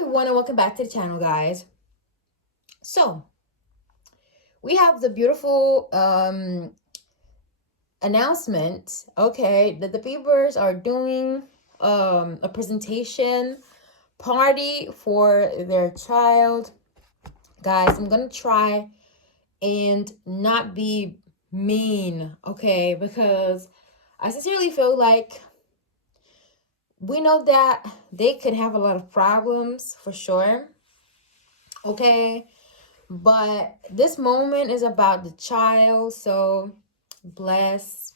everyone and welcome back to the channel, guys. So we have the beautiful announcement, okay, that the Beavers are doing a presentation party for their child. Guys, I'm gonna try and not be mean, okay, because I sincerely feel like we know that they could have a lot of problems for sure, okay, but this moment is about the child, so bless.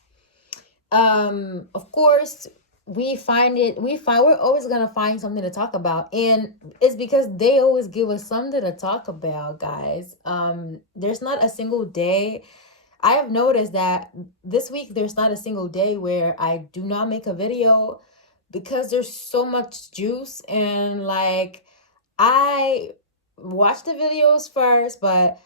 Of course, we're always gonna find something to talk about, and it's because they always give us something to talk about, guys. There's not a single day. I have noticed that this week there's not a single day where I do not make a video because there's so much juice, and like I watch the videos first, but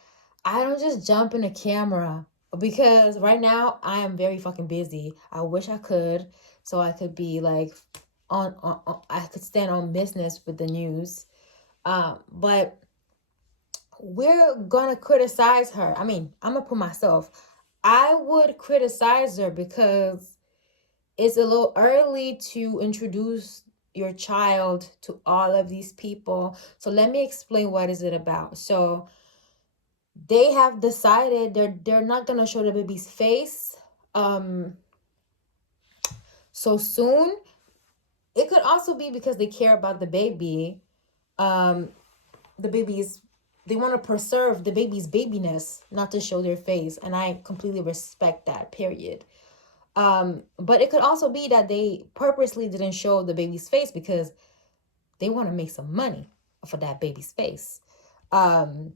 I don't just jump in the camera because right now I am very fucking busy. I wish I could, so I could be like on I could stand on business with the news. But we're gonna criticize her. I mean, I'm gonna put myself. I would criticize her because it's a little early to introduce your child to all of these people. So let me explain what is it about. So they have decided they're not gonna show the baby's face so soon. It could also be because they care about the baby. The baby's They want to preserve the baby's babiness, not to show their face, and I completely respect that, period. But it could also be that they purposely didn't show the baby's face because they want to make some money for that baby's face. And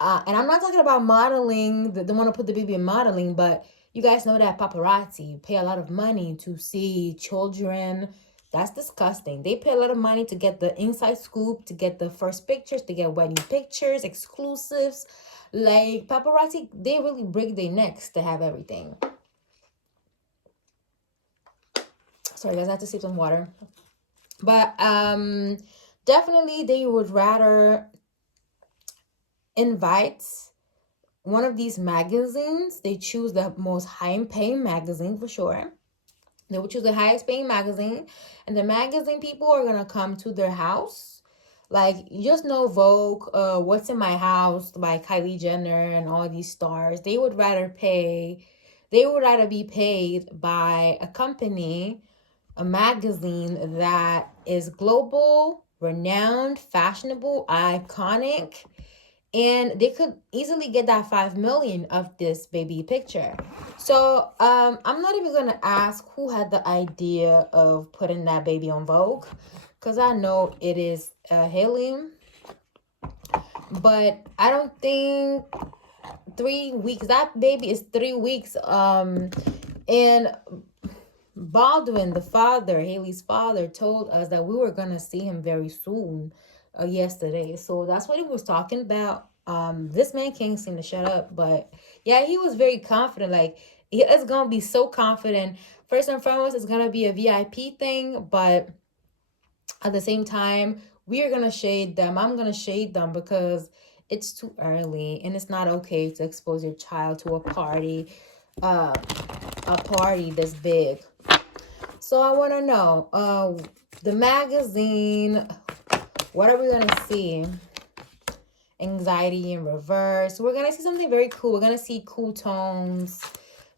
I'm not talking about modeling. They want to put the baby in modeling, but you guys know that paparazzi pay a lot of money to see children. That's disgusting. They pay a lot of money to get the inside scoop, to get the first pictures, to get wedding pictures, exclusives. Like paparazzi, they really break their necks to have everything. Sorry guys, I have to sip some water. But definitely they would rather invite one of these magazines. They choose the most high-paying magazine for sure. They would choose the highest paying magazine, and the magazine people are gonna come to their house. Like, you just know Vogue, What's in My House by Kylie Jenner and all these stars. They would rather be paid by a company, a magazine that is global, renowned, fashionable, iconic, and they could easily get that 5 million of this baby picture. So I'm not even gonna ask who had the idea of putting that baby on Vogue, because I know it is HAILEY, but I don't think 3 weeks, that baby is 3 weeks. And Baldwin, the father, HAILEY's father, told us that we were gonna see him very soon, yesterday. So that's what he was talking about. This man can't seem to shut up, but yeah, he was very confident. Like, he is gonna be so confident. First and foremost, it's gonna be a VIP thing, but at the same time, we are gonna shade them. I'm gonna shade them because it's too early, and it's not okay to expose your child to a party this big. So I want to know, the magazine, what are we going to see? Anxiety in reverse. We're going to see something very cool. We're going to see cool tones,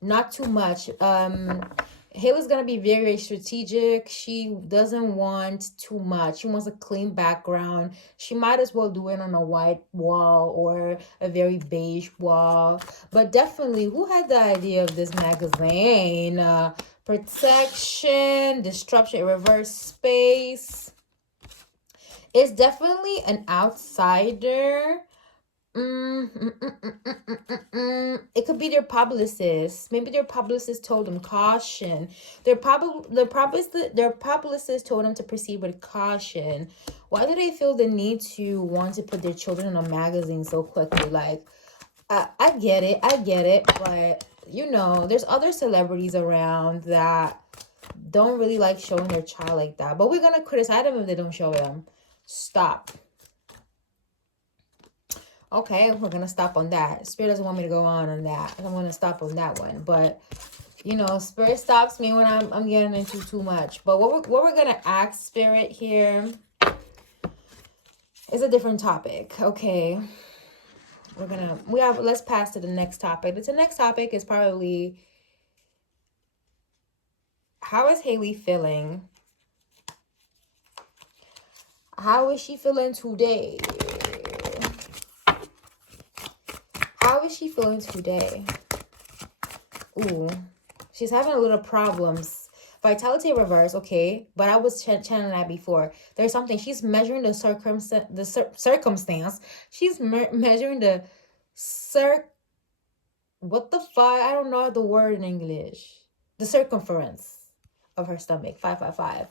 not too much. HAILEY's going to be very, very strategic. She doesn't want too much. She wants a clean background. She might as well do it on a white wall or a very beige wall. But definitely, who had the idea of this magazine? Protection, disruption, reverse space. It's definitely an outsider. It could be their publicist. Maybe their publicist told them caution. Their publicist told them to proceed with caution. Why do they feel the need to want to put their children in a magazine so quickly? Like, I get it, but you know, there's other celebrities around that don't really like showing their child like that. But we're gonna criticize them if they don't show them. Stop. Okay, we're gonna stop on that. Spirit doesn't want me to go on that. I'm gonna stop on that one. But you know, Spirit stops me when I'm getting into too much. But what we're gonna ask Spirit here is a different topic. Okay. Let's pass to the next topic. The next topic is probably, how is HAILEY feeling? How is she feeling today? How is she feeling today? Ooh, she's having a little problems. Vitality reverse, okay, but I was channeling that before. There's something she's measuring the circumstance. She's measuring the what the fuck? I don't know the word in English. The circumference of her stomach. 555.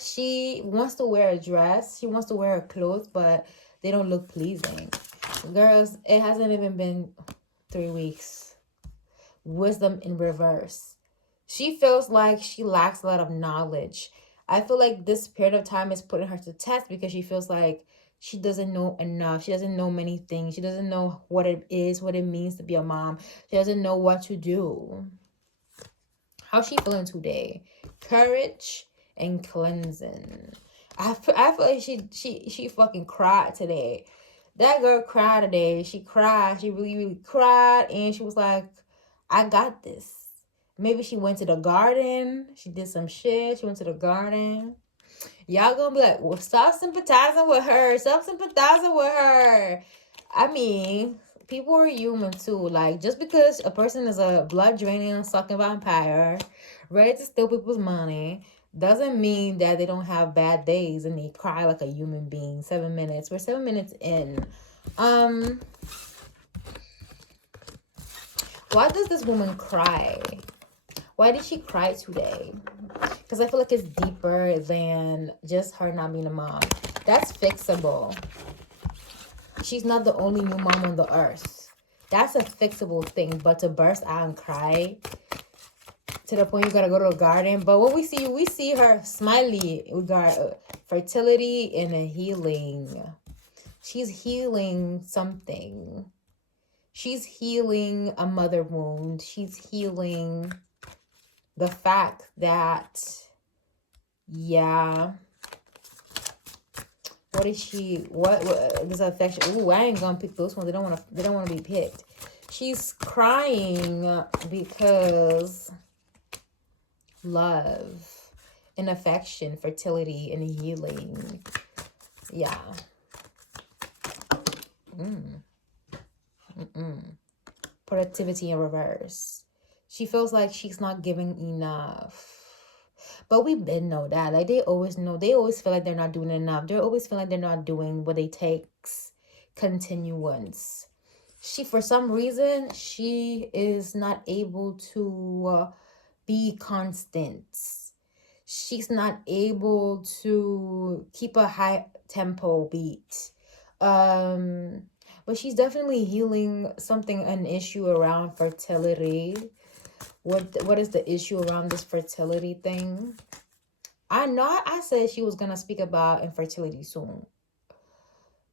She wants to wear a dress. She wants to wear her clothes, but they don't look pleasing. Girls, it hasn't even been 3 weeks. Wisdom in reverse. She feels like she lacks a lot of knowledge. I feel like this period of time is putting her to test because she feels like she doesn't know enough. She doesn't know many things. She doesn't know what it is, what it means to be a mom. She doesn't know what to do. How's she feeling today? Courage and cleansing. I feel like she fucking cried today. That girl cried today. She cried. She really, really cried. And she was like, I got this. Maybe she went to the garden. She did some shit. She went to the garden. Y'all gonna be like, well, stop sympathizing with her. Stop sympathizing with her. I mean, people are human too. Like, just because a person is a blood draining, sucking vampire, ready to steal people's money, doesn't mean that they don't have bad days and they cry like a human being. 7 minutes. We're 7 minutes in. Why does this woman cry? Why did she cry today? Because I feel like it's deeper than just her not being a mom. That's fixable. She's not the only new mom on the earth. That's a fixable thing. But to burst out and cry to the point you gotta go to a garden. But what we see her smiley regard fertility and a healing. She's healing something. She's healing a mother wound. She's healing the fact that, yeah, what this affection? Ooh, I ain't gonna pick those ones. They don't want to be picked. She's crying because love and affection, fertility and healing. Yeah. Productivity in reverse. She feels like she's not giving enough. But we didn't know that. Like, they always know. They always feel like they're not doing enough. They always feel like they're not doing what it takes. Continuance. For some reason, she is not able to be constant. She's not able to keep a high tempo beat. But she's definitely healing something, an issue around fertility. What is the issue around this fertility thing? I know I said she was going to speak about infertility soon.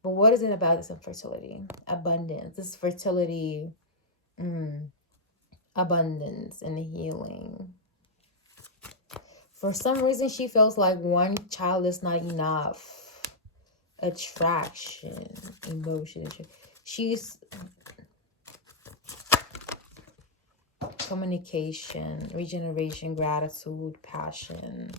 But what is it about this infertility? Abundance. This fertility, abundance and healing. For some reason, she feels like one child is not enough. Attraction, emotion. She's communication, regeneration, gratitude, passion.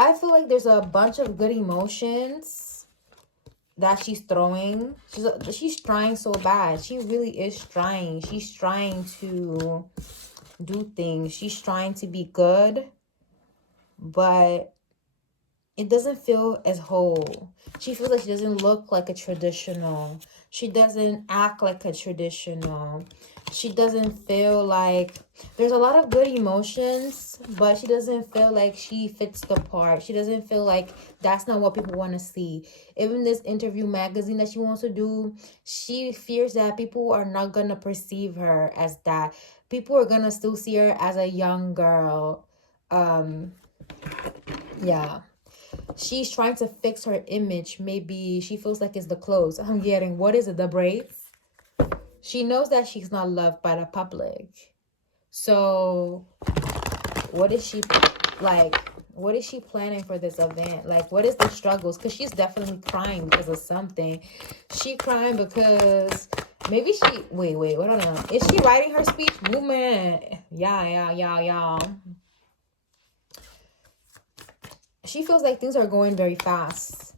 I feel like there's a bunch of good emotions that she's throwing. She's trying so bad. She really is trying. She's trying to do things. She's trying to be good, but it doesn't feel as whole. She feels like she doesn't look like a traditional. She doesn't act like a traditional. She doesn't feel like... There's a lot of good emotions, but she doesn't feel like she fits the part. She doesn't feel like that's not what people want to see. Even this interview magazine that she wants to do, she fears that people are not going to perceive her as that. People are going to still see her as a young girl. Yeah. She's trying to fix her image. Maybe she feels like it's the clothes. I'm getting, what is it? The braids? She knows that she's not loved by the public. So what is she like? What is she planning for this event? Like, what is the struggles? Because she's definitely crying because of something. She crying because maybe she wait, I don't know. Is she writing her speech? Movement. Yeah. She feels like things are going very fast.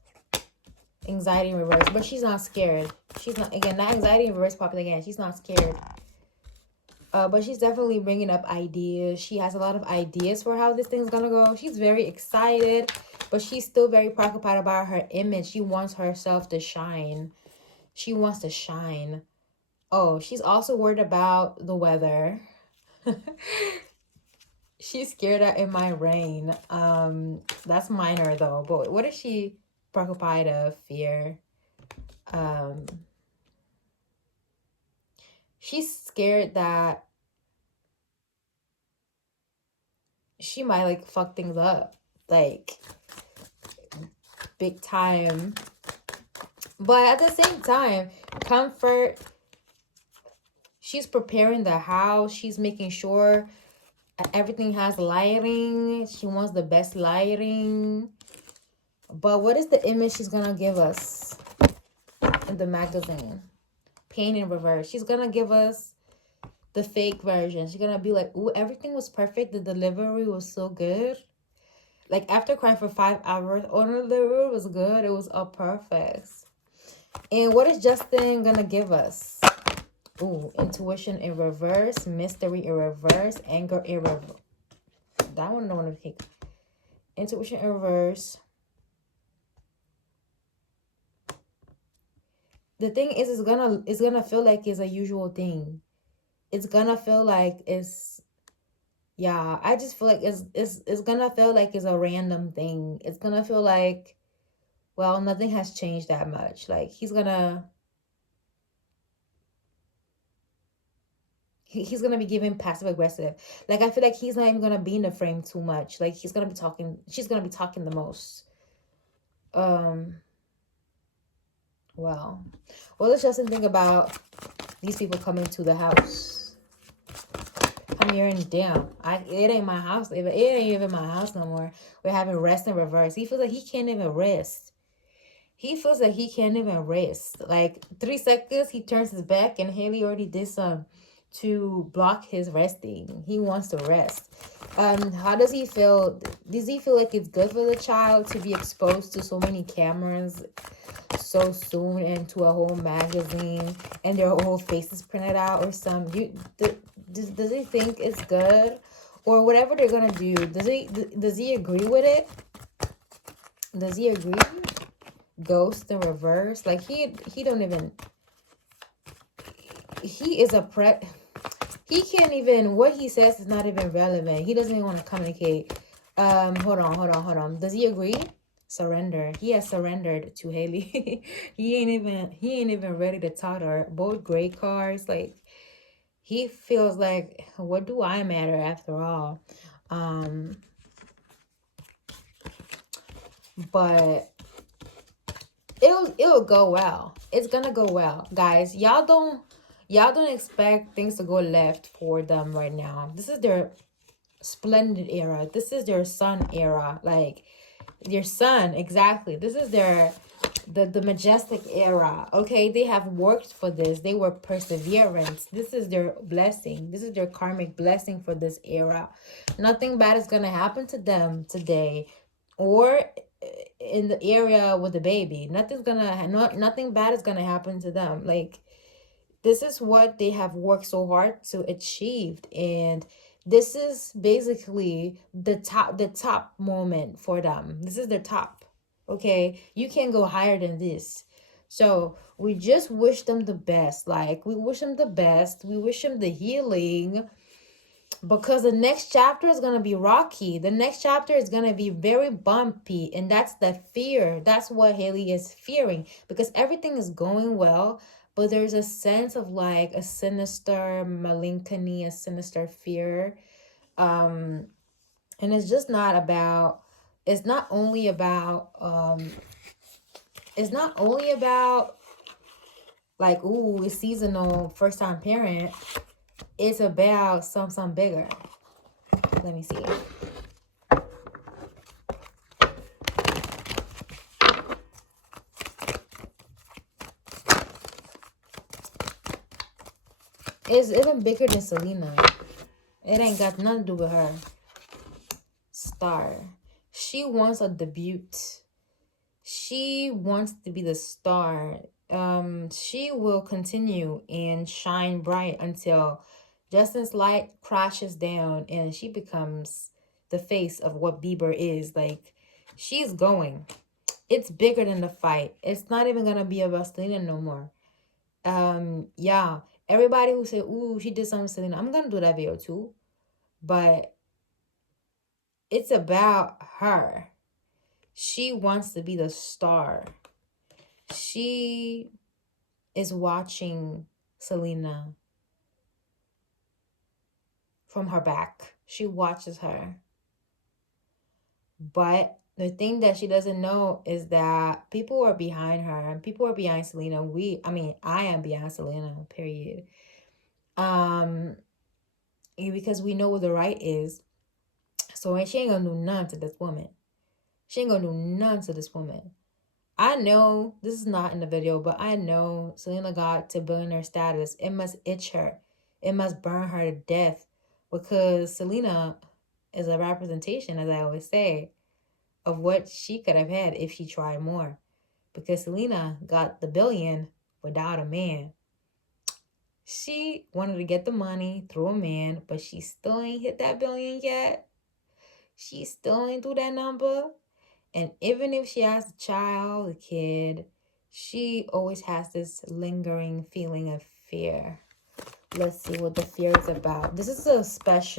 Anxiety in reverse, but she's not scared. She's not, again, that anxiety in reverse popping again. She's not scared. But she's definitely bringing up ideas. She has a lot of ideas for how this thing's gonna go. She's very excited, but she's still very preoccupied about her image. She wants herself to shine. She wants to shine. Oh, she's also worried about the weather. She's scared that it might rain. That's minor though. But what is she preoccupied of? Fear. She's scared that she might like fuck things up, like big time. But at the same time, comfort. She's preparing the house. She's making sure everything has lighting. She wants the best lighting. But what is the image she's gonna give us in the magazine? Pain in reverse. She's gonna give us the fake version. She's gonna be like, ooh, everything was perfect. The delivery was so good. Like, after crying for 5 hours, oh, the delivery was good. It was all perfect. And what is Justin gonna give us? Ooh, intuition in reverse, mystery in reverse, anger in reverse. That one I don't want to take. Intuition in reverse. The thing is, it's gonna feel like it's a usual thing. It's gonna feel like it's, yeah. I just feel like it's gonna feel like it's a random thing. It's gonna feel like, well, nothing has changed that much. Like, he's gonna be giving passive aggressive. Like, I feel like he's not even gonna be in the frame too much. Like, she's gonna be talking the most. Well, let's just think about these people coming to the house. I'm hearing, damn, it ain't my house. It ain't even my house no more. We're having rest in reverse. He feels like he can't even rest. He feels like he can't even rest. Like, 3 seconds, he turns his back, and HAILEY already did some to block his resting. He wants to rest. How does he feel? Does he feel like it's good for the child to be exposed to so many cameras so soon, and to a whole magazine, and their whole faces printed out, or some? Does he think it's good, or whatever they're gonna do? Does he agree with it? Does he agree? Ghost in reverse. Like, he don't even. He is a he can't even, what he says is not even relevant. He doesn't even want to communicate. Hold on. Does he agree? Surrender. He has surrendered to HAILEY. he ain't even ready to talk to her. Both gray cards. Like, he feels like, what do I matter after all? But it'll go well. It's gonna go well, guys. Y'all don't expect things to go left for them right now. This is their splendid era. This is their sun era. Like, their sun, exactly. This is their the majestic era. Okay, they have worked for this. They were perseverance. This is their blessing. This is their karmic blessing for this era. Nothing bad is gonna happen to them today, or in the area with the baby. Nothing bad is gonna happen to them. Like, this is what they have worked so hard to achieve, and this is basically the top moment for them. This is their top. Okay, you can't go higher than this. So we just wish them the best. Like, we wish them the best. We wish them the healing, because the next chapter is going to be rocky. The next chapter is going to be very bumpy, and that's the fear. That's what HAILEY is fearing, because everything is going well, but there's a sense of like a sinister melancholy, a sinister fear. And it's just not about it's not only about like, ooh, it's seasonal, first time parent. It's about something bigger. Let me see. It's even bigger than Selena. It ain't got nothing to do with her. Star. She wants a debut. She wants to be the star. She will continue and shine bright until Justin's light crashes down and she becomes the face of what Bieber is. Like, she's going. It's bigger than the fight. It's not even gonna be about Selena no more. Yeah. Everybody who said, ooh, she did something to Selena, I'm gonna do that video too. But it's about her. She wants to be the star. She is watching Selena from her back. She watches her. But the thing that she doesn't know is that people are behind her. People are behind Selena. I am behind Selena, period. Because we know what the right is. So she ain't gonna do nothing to this woman. She ain't gonna do nothing to this woman. I know this is not in the video, but I know Selena got to billionaire status. It must itch her. It must burn her to death, because Selena is a representation, as I always say, of what she could have had if she tried more. Because Selena got the billion without a man. She wanted to get the money through a man, but she still ain't hit that billion yet. She still ain't do that number. And even if she has a child, a kid, she always has this lingering feeling of fear. Let's see what the fear is about. This is a special